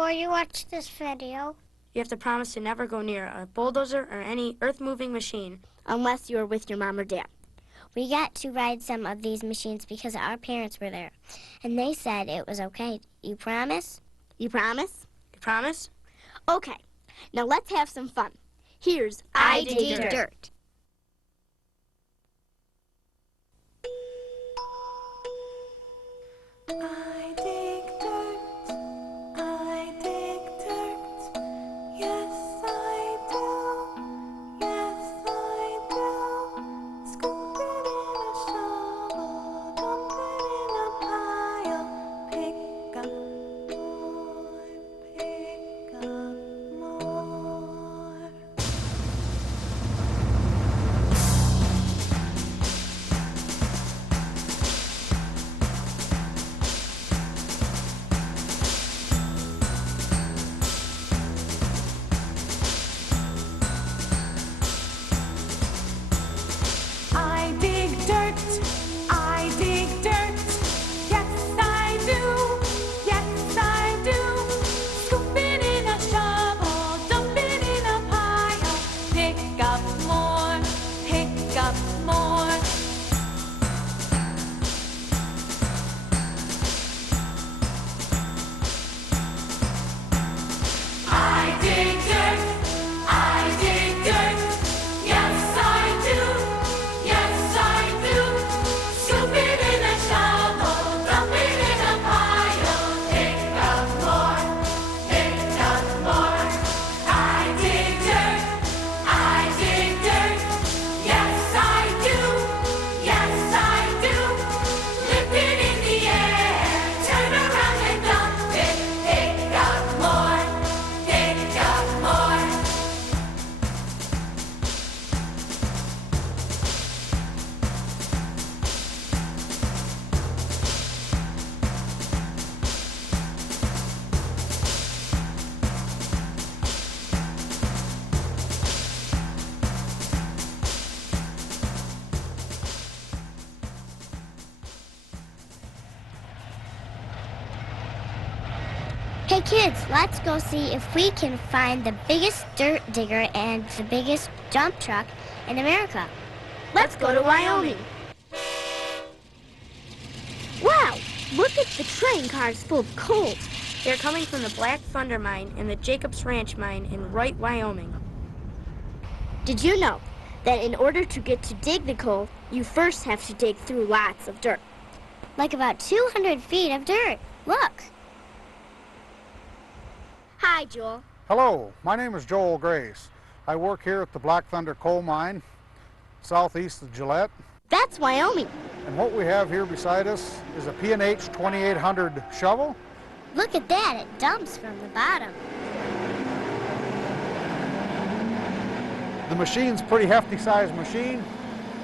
Before you watch this video, you have to promise to never go near a bulldozer or any earth-moving machine unless you are with your mom or dad. we got to ride some of these machines because our parents were there, and they said it was okay. You promise? You promise? You promise? Okay, now let's have some fun. Here's I Dig Dirt. I dig dirt, I dig dirt, yes I do, yes I do. Scoop it in a shovel, dump it in a pile, pick up more, pick up more. I dig dirt, I dig dirt, yes I do, yes I do. Scoop it in a shovel, dump it in a pile, pick up more, pick up more. I dig dirt, I dig dirt, yes I do, yes I do. Scoop it in a shovel, dump it in a pile, pick up more, pick up more. I dig dirt, yes I do, yes I do. Lift it in the air, turn around and dump it, pick up more, pick up more. Hey kids, let's go see if we can find the biggest dirt digger and the biggest dump truck in America. Let's go to Wyoming. Wow, look at the train cars full of coal. They're coming from the Black Thunder Mine and the Jacobs Ranch Mine in Wright, Wyoming. Did you know that in order to get to dig the coal, you first have to dig through lots of dirt? Like about 200 feet of dirt. Look. Hi, Joel. Hello, my name is Joel Grace. I work here at the Black Thunder Coal Mine, southeast of Gillette. That's Wyoming. And what we have here beside us is a P&H 2800 shovel. Look at that, it dumps from the bottom. The machine's a pretty hefty sized machine,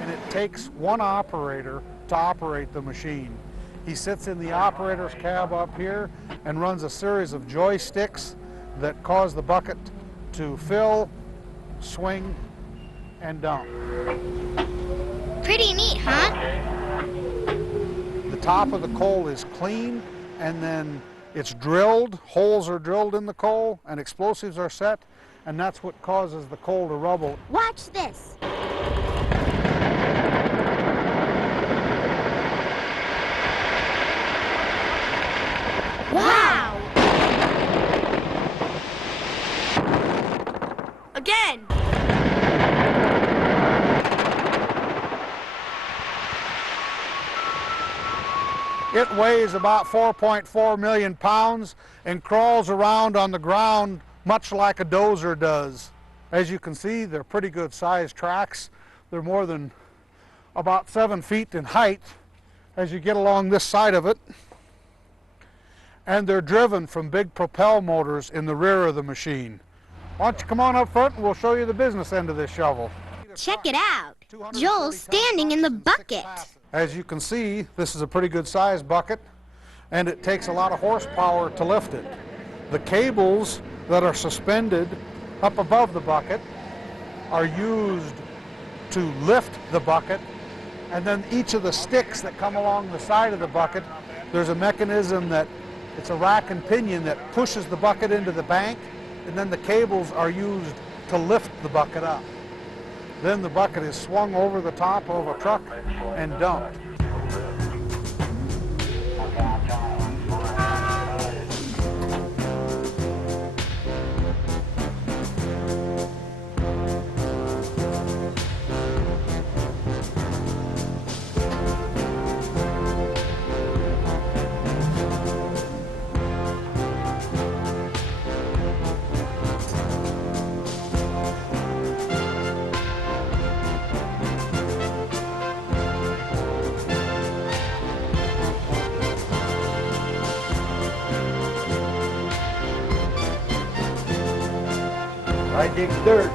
and it takes one operator to operate the machine. He sits in the operator's cab up here and runs a series of joysticks that cause the bucket to fill, swing, and dump. Pretty neat, huh? The top of the coal is clean, and then it's drilled, holes are drilled in the coal, and explosives are set, and that's what causes the coal to rubble. Watch this. Wow! Again! It weighs about 4.4 million pounds and crawls around on the ground much like a dozer does. As you can see, they're pretty good sized tracks. They're more than about 7 feet in height as you get along this side of it. And they're driven from big propel motors in the rear of the machine. Why don't you come on up front and we'll show you the business end of this shovel. Check it out. Joel's standing in the bucket. As you can see, this is a pretty good sized bucket, and it takes a lot of horsepower to lift it. The cables that are suspended up above the bucket are used to lift the bucket, and then each of the sticks that come along the side of the bucket, there's a mechanism that It's a rack and pinion that pushes the bucket into the bank, and then the cables are used to lift the bucket up. Then the bucket is swung over the top of a truck and dumped. I dig dirt.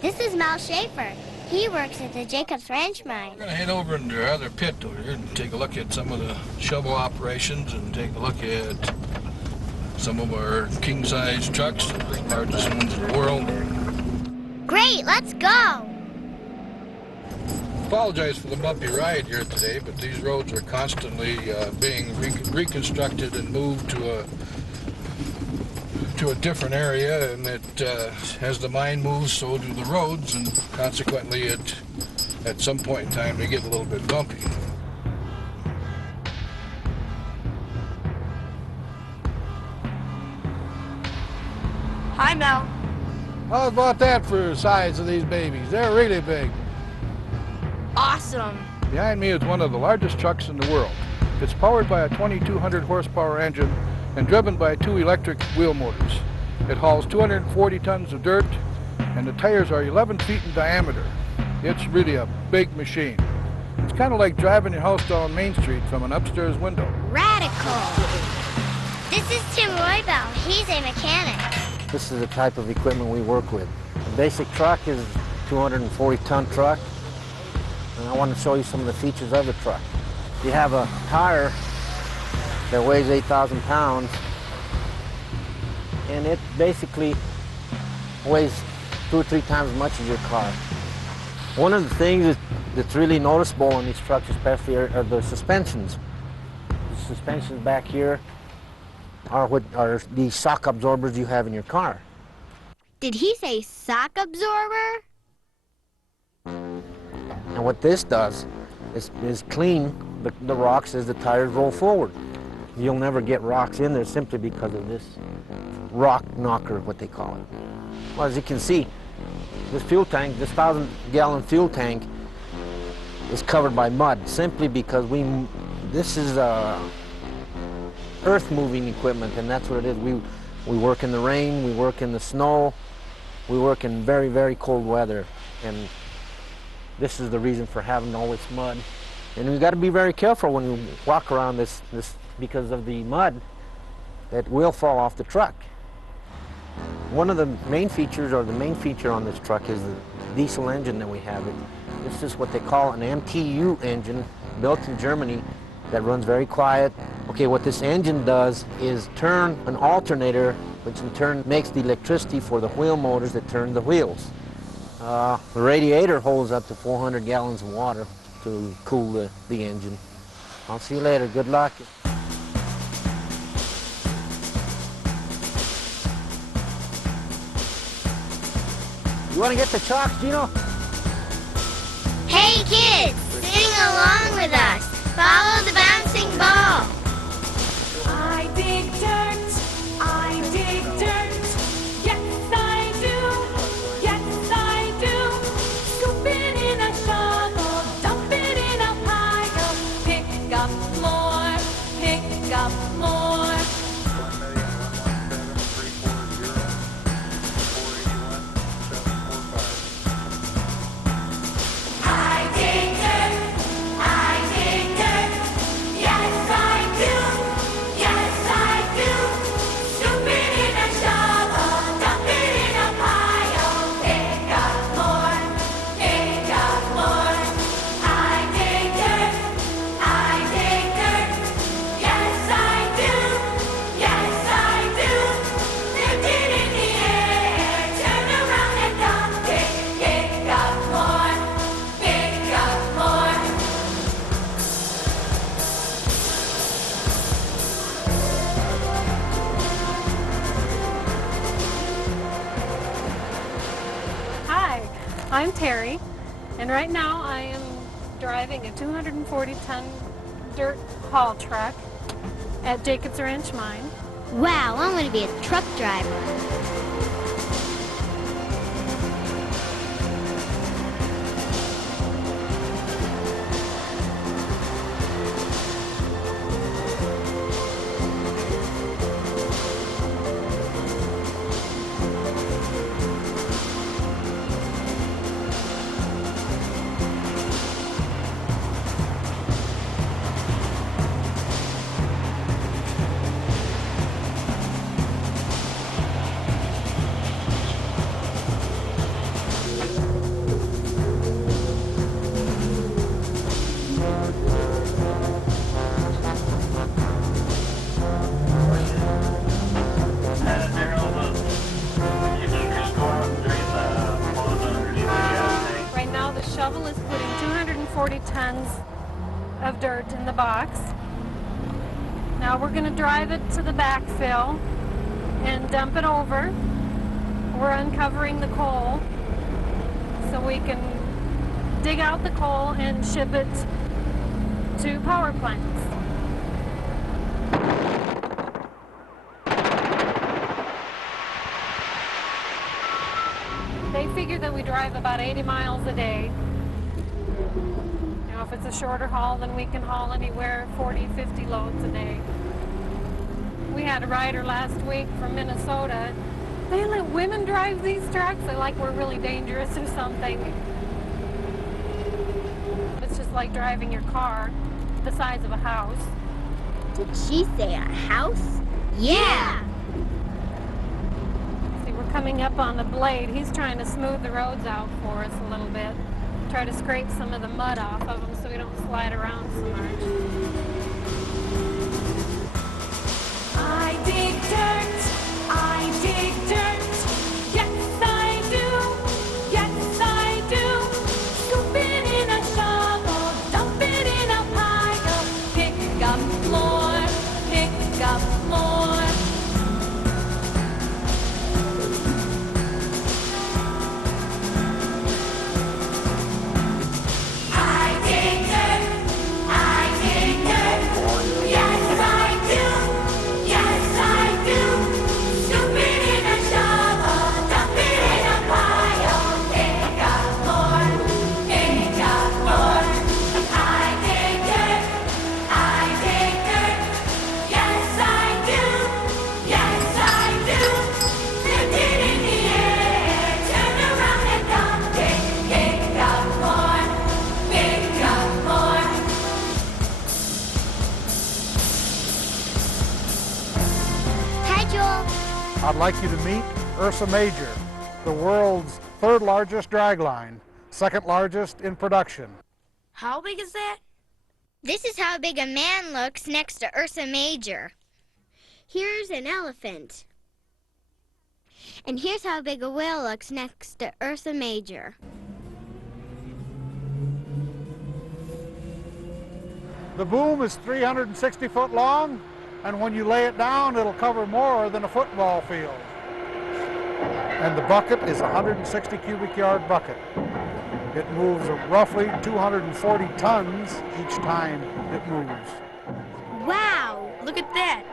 This is Mal Schaefer. He works at the Jacobs Ranch mine. We're going to head over into our other pit over here and take a look at some of the shovel operations and take a look at some of our king-size trucks, the largest ones in the world. Great, let's go. Apologize for the bumpy ride here today, but these roads are constantly being reconstructed and moved to a different area, and as the mine moves, so do the roads, and consequently, at some point in time, they get a little bit bumpy. Hi, Mel. How about that for the size of these babies? They're really big. Awesome. Behind me is one of the largest trucks in the world. It's powered by a 2200 horsepower engine and driven by 2 electric wheel motors. It hauls 240 tons of dirt, and the tires are 11 feet in diameter. It's really a big machine. It's kind of like driving your house down Main Street from an upstairs window. Radical. This is Tim Roybell. He's a mechanic. This is the type of equipment we work with. The basic truck is a 240-ton truck, and I want to show you some of the features of the truck. You have a tire that weighs 8,000 pounds, and it basically weighs 2 or 3 times as much as your car. One of the things that's really noticeable on these trucks especially are the suspensions. The suspensions back here are what are the shock absorbers you have in your car. Did he say sock absorber? And what this does is clean the rocks as the tires roll forward. You'll never get rocks in there simply because of this rock knocker, what they call it. Well, as you can see, this fuel tank, this 1,000-gallon fuel tank, is covered by mud simply because this is earth-moving equipment, and that's what it is. We work in the rain, we work in the snow, we work in very, very cold weather, and this is the reason for having all this mud. And we've got to be very careful when we walk around this because of the mud that will fall off the truck. One of the main features, or the main feature on this truck, is the diesel engine that we have. This is what they call an MTU engine, built in Germany, that runs very quiet. Okay, what this engine does is turn an alternator, which in turn makes the electricity for the wheel motors that turn the wheels. The radiator holds up to 400 gallons of water to cool the engine. I'll see you later. Good luck. You want to get the chalks, Gino? Hey kids, sing along with us. Follow the bouncing ball. I dig dirt, I dig dirt. Yes, I do, yes, I do. Scoop it in a shovel, dump it in a pile. Pick up more, pick up more. I dig dirt, I dig dirt. Yes, I do. Yes, I do. Scoop it in a shovel, dump it in a pile. Pick up more, pick up more. I dig dirt, I dig dirt. Yes, I'm Terry, and right now I am driving a 240-ton dirt haul truck at Jacobs Ranch Mine. Wow, I'm going to be a truck driver. Right now the shovel is putting 240 tons of dirt in the box. Now we're going to drive it to the backfill and dump it over. We're uncovering the coal so we can dig out the coal and ship it to power plants. They figure that we drive about 80 miles a day. You know, if it's a shorter haul, then we can haul anywhere 40, 50 loads a day. We had a rider last week from Minnesota. They let women drive these trucks. They're like we're really dangerous or something. It's just like driving your car the size of a house. Did she say a house? Yeah! See, we're coming up on the blade. He's trying to smooth the roads out for us a little bit. Try to scrape some of the mud off of them so we don't slide around so much. I dig dirt, I dig dirt. Yes, I do, yes, I do. Scoop it in a shovel, dump it in a pile. Pick up more, pick up more. I dig dirt, I dig dirt. Yes, I do, yes, I do. Scoop it in a shovel, dump it in a pile. Pick up more, pick up more. I dig dirt, I dig dirt. Yes, I do, yes, I do. Lift it in the air, turn around and dump it. Pick up more, pick up more. Hi, Joel. I'd like you to meet Ursa Major, the world's third largest dragline, second largest in production. How big is that? This is how big a man looks next to Ursa Major. Here's an elephant. And here's how big a whale looks next to Ursa Major. The boom is 360 foot long, and when you lay it down, it'll cover more than a football field. And the bucket is a 160 cubic yard bucket. It moves roughly 240 tons each time it moves. Wow! Look at that.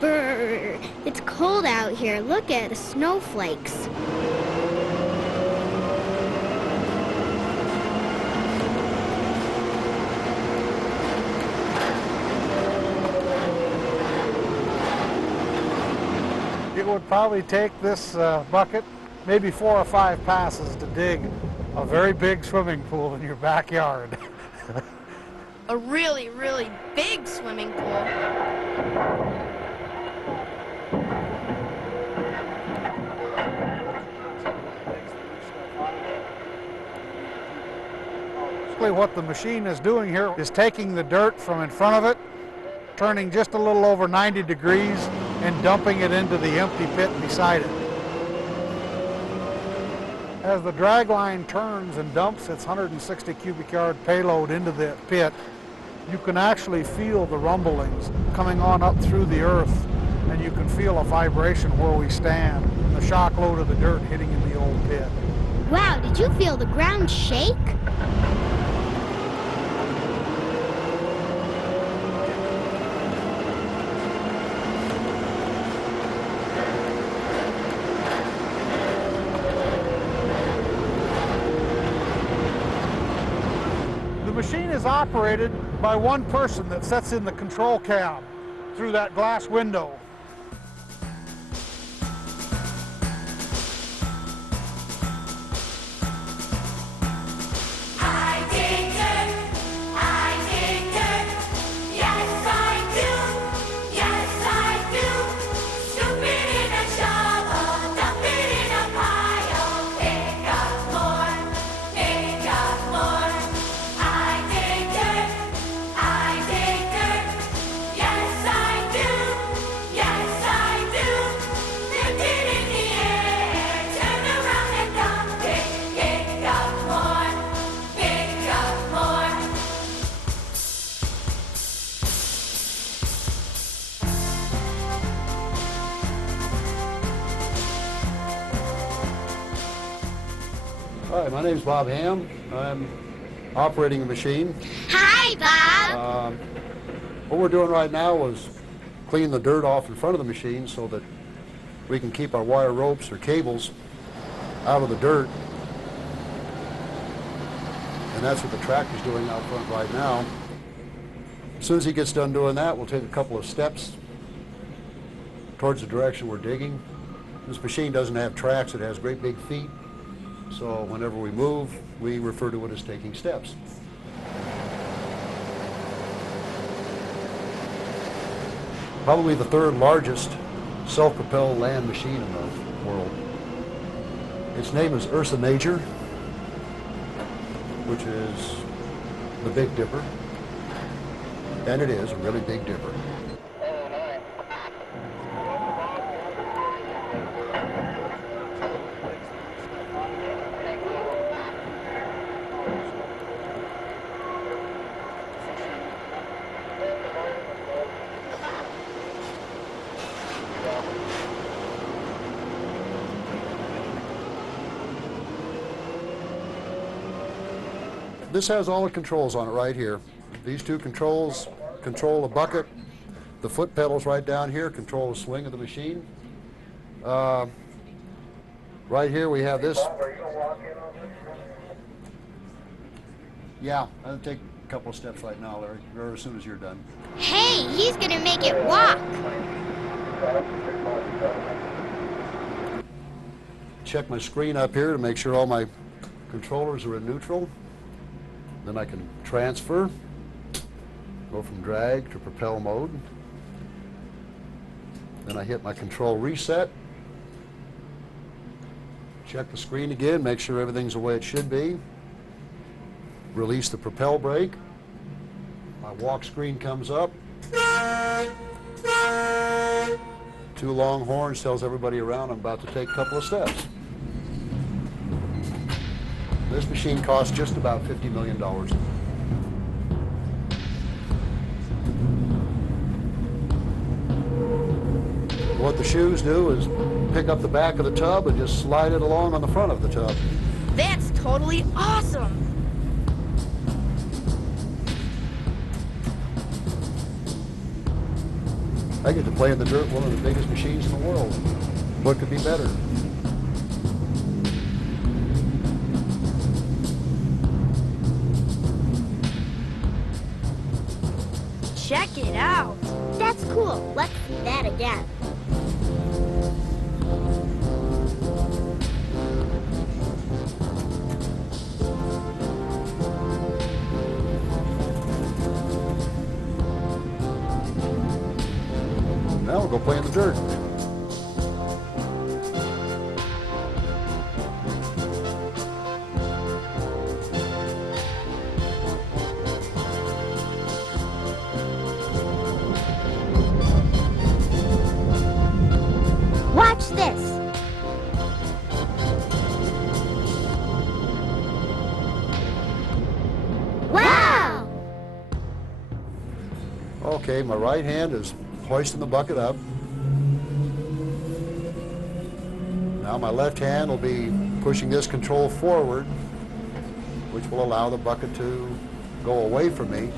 Brr! It's cold out here. Look at the snowflakes. It would probably take this bucket maybe 4 or 5 passes to dig a very big swimming pool in your backyard. A really, really big swimming pool. Basically what the machine is doing here is taking the dirt from in front of it, turning just a little over 90 degrees, and dumping it into the empty pit beside it. As the dragline turns and dumps its 160 cubic yard payload into the pit, you can actually feel the rumblings coming on up through the earth, and you can feel a vibration where we stand. The the shock load of the dirt hitting in the old pit. Wow, did you feel the ground shake? The machine is operated by one person that sits in the control cab through that glass window. I dig dirt, yes I do, yes I do. Scoop it in a shovel, dump it in a pile, pick up more, I dig dirt, yes I do, lift it in the air, turn around and dump it, pick up more. Hi, my name's Bob Ham. I'm operating the machine. Hi, Bob. What we're doing right now is clean the dirt off in front of the machine so that we can keep our wire ropes or cables out of the dirt. And that's what the tractor's doing out front right now. As soon as he gets done doing that, we'll take a couple of steps towards the direction we're digging. This machine doesn't have tracks, it has great big feet. So whenever we move, we refer to it as taking steps. Probably the third largest self-propelled land machine in the world. Its name is Ursa Major, which is the Big Dipper. And it is a really big dipper. This has all the controls on it right here. These two controls control the bucket. The foot pedals right down here control the swing of the machine. Right here we have this. Yeah, I'll take a couple of steps right now, Larry, or as soon as you're done. Hey, he's gonna make it walk. Check my screen up here to make sure all my controllers are in neutral. Then I can transfer, go from drag to propel mode. Then I hit my control reset. Check the screen again, make sure everything's the way it should be. Release the propel brake. My walk screen comes up. 2 long horns tells everybody around I'm about to take a couple of steps. This machine costs just about $50 million. What the shoes do is pick up the back of the tub and just slide it along on the front of the tub. That's totally awesome. I get to play in the dirt, one of the biggest machines in the world. What could be better? Check it out. That's cool. Let's see that again. Now we'll go play in the dirt. Watch this. Wow! Okay, my right hand is hoisting the bucket up. Now my left hand will be pushing this control forward, which will allow the bucket to go away from me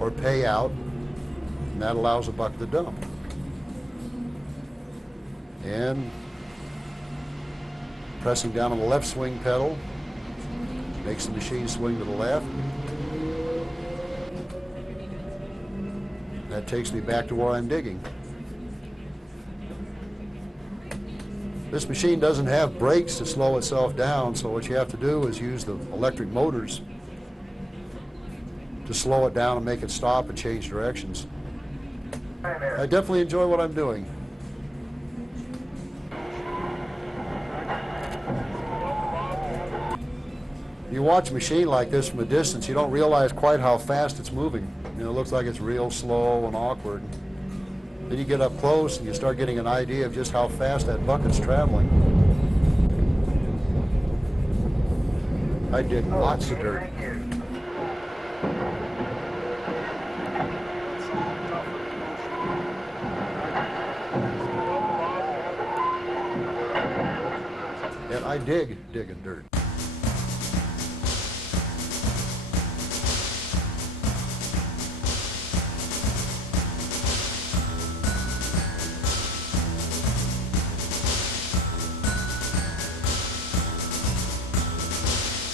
or pay out, and that allows the bucket to dump. And pressing down on the left swing pedal makes the machine swing to the left. That takes me back to where I'm digging. This machine doesn't have brakes to slow itself down, so what you have to do is use the electric motors to slow it down and make it stop and change directions. I definitely enjoy what I'm doing. You watch a machine like this from a distance, you don't realize quite how fast it's moving. You know, it looks like it's real slow and awkward. Then you get up close and you start getting an idea of just how fast that bucket's traveling. I dig lots of dirt. And I dig digging dirt.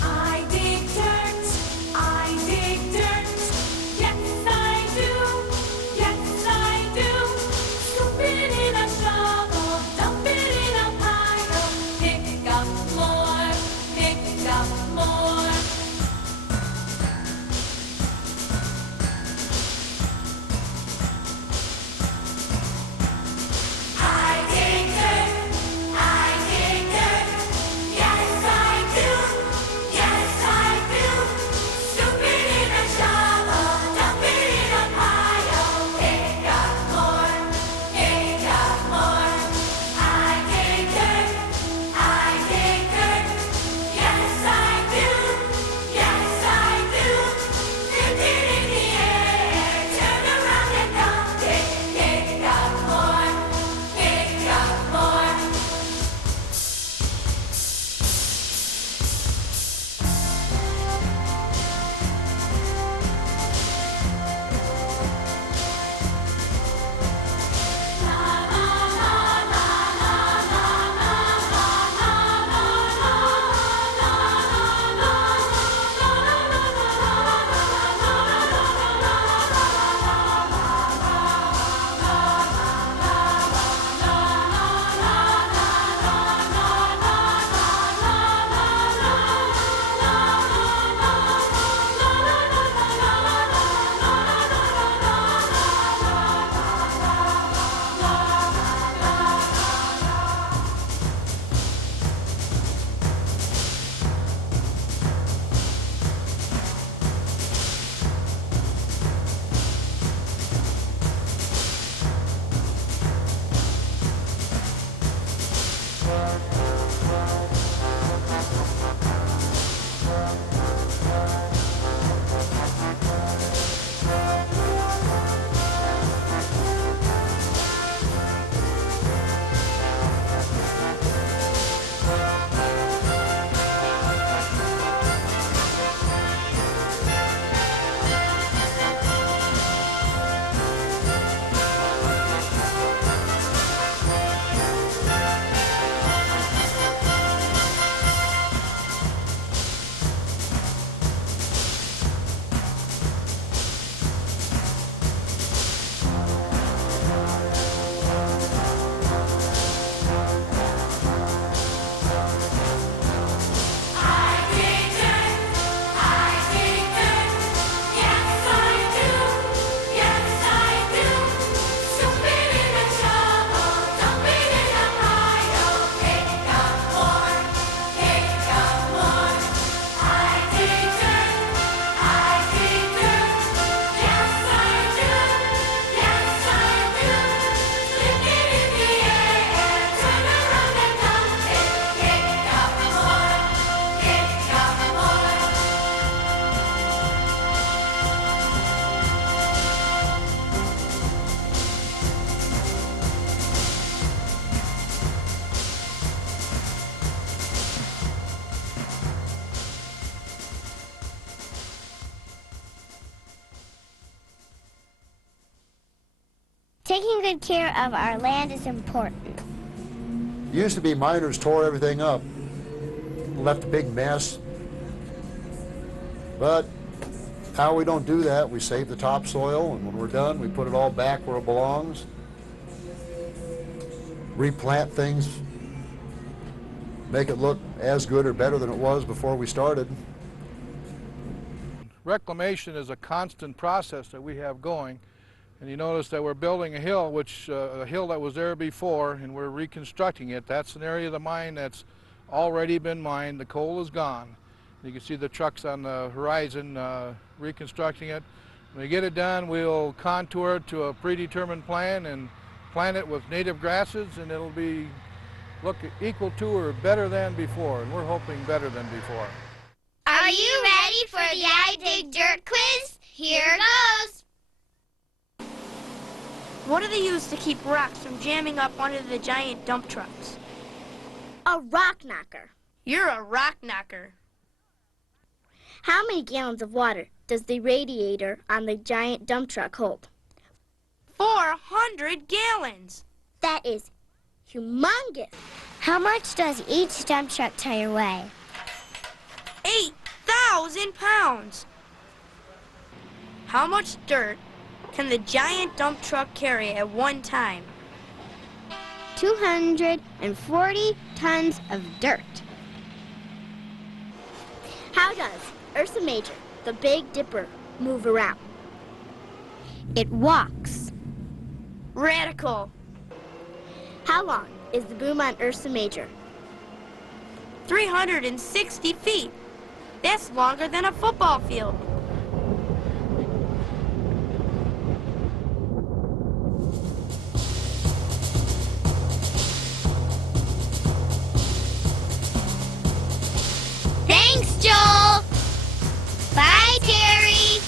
I dig dirt, I dig dirt. Yes, I do, yes, I do. Scoop it in a shovel, dump it in a pile. Pick up more, taking good care of our land is important. Used to be miners tore everything up, left a big mess. But now we don't do that. We save the topsoil, and when we're done, we put it all back where it belongs. Replant things, make it look as good or better than it was before we started. Reclamation is a constant process that we have going, and you notice that we're building a hill, a hill that was there before, and we're reconstructing it. That's an area of the mine that's already been mined. The coal is gone. You can see the trucks on the horizon reconstructing it. When we get it done, we'll contour it to a predetermined plan and plant it with native grasses, and it'll be look equal to or better than before, and we're hoping better than before. Are you ready for the I Dig Dirt quiz? Here goes. What do they use to keep rocks from jamming up under the giant dump trucks? A rock knocker. You're a rock knocker. How many gallons of water does the radiator on the giant dump truck hold? 400 gallons. That is humongous. How much does each dump truck tire weigh? 8,000 pounds. How much dirt can the giant dump truck carry at one time? 240 tons of dirt. How does Ursa Major, the Big Dipper, move around? It walks. Radical. How long is the boom on Ursa Major? 360 feet. That's longer than a football field. Thanks, Joel. Bye, Terry.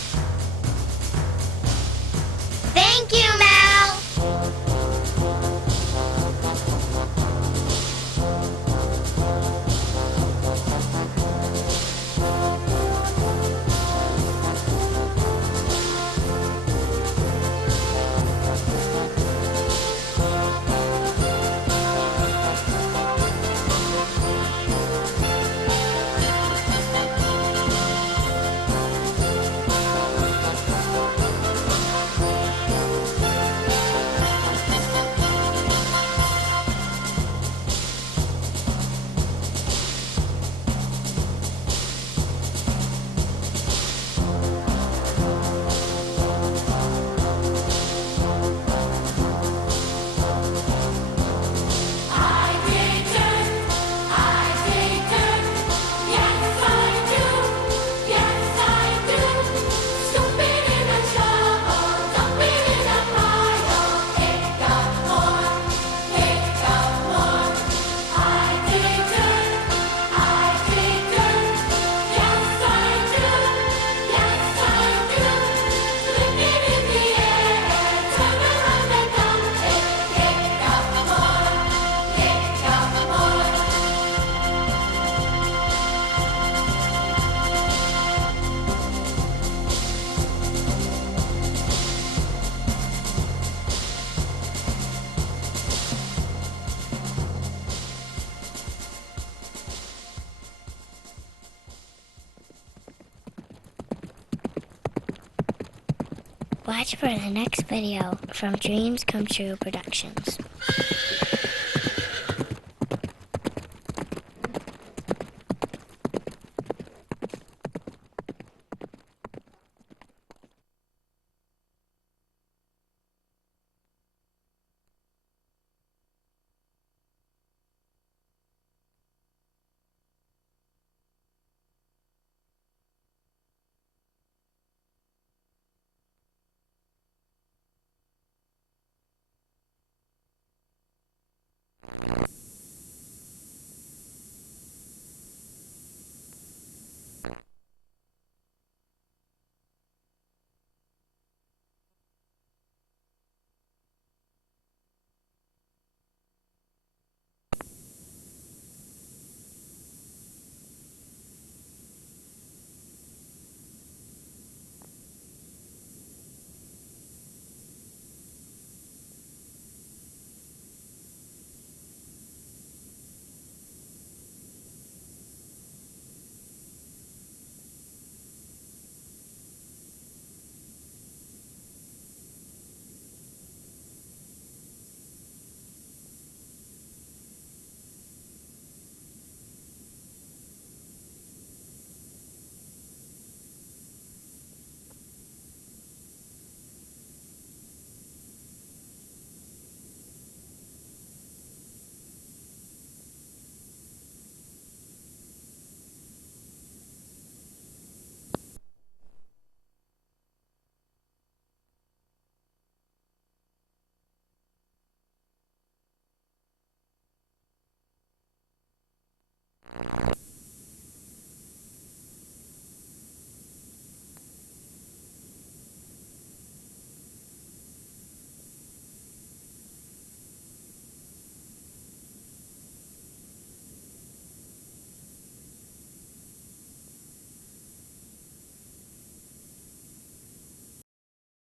Thank you, Mel. Watch for the next video from Dreams Come True Productions.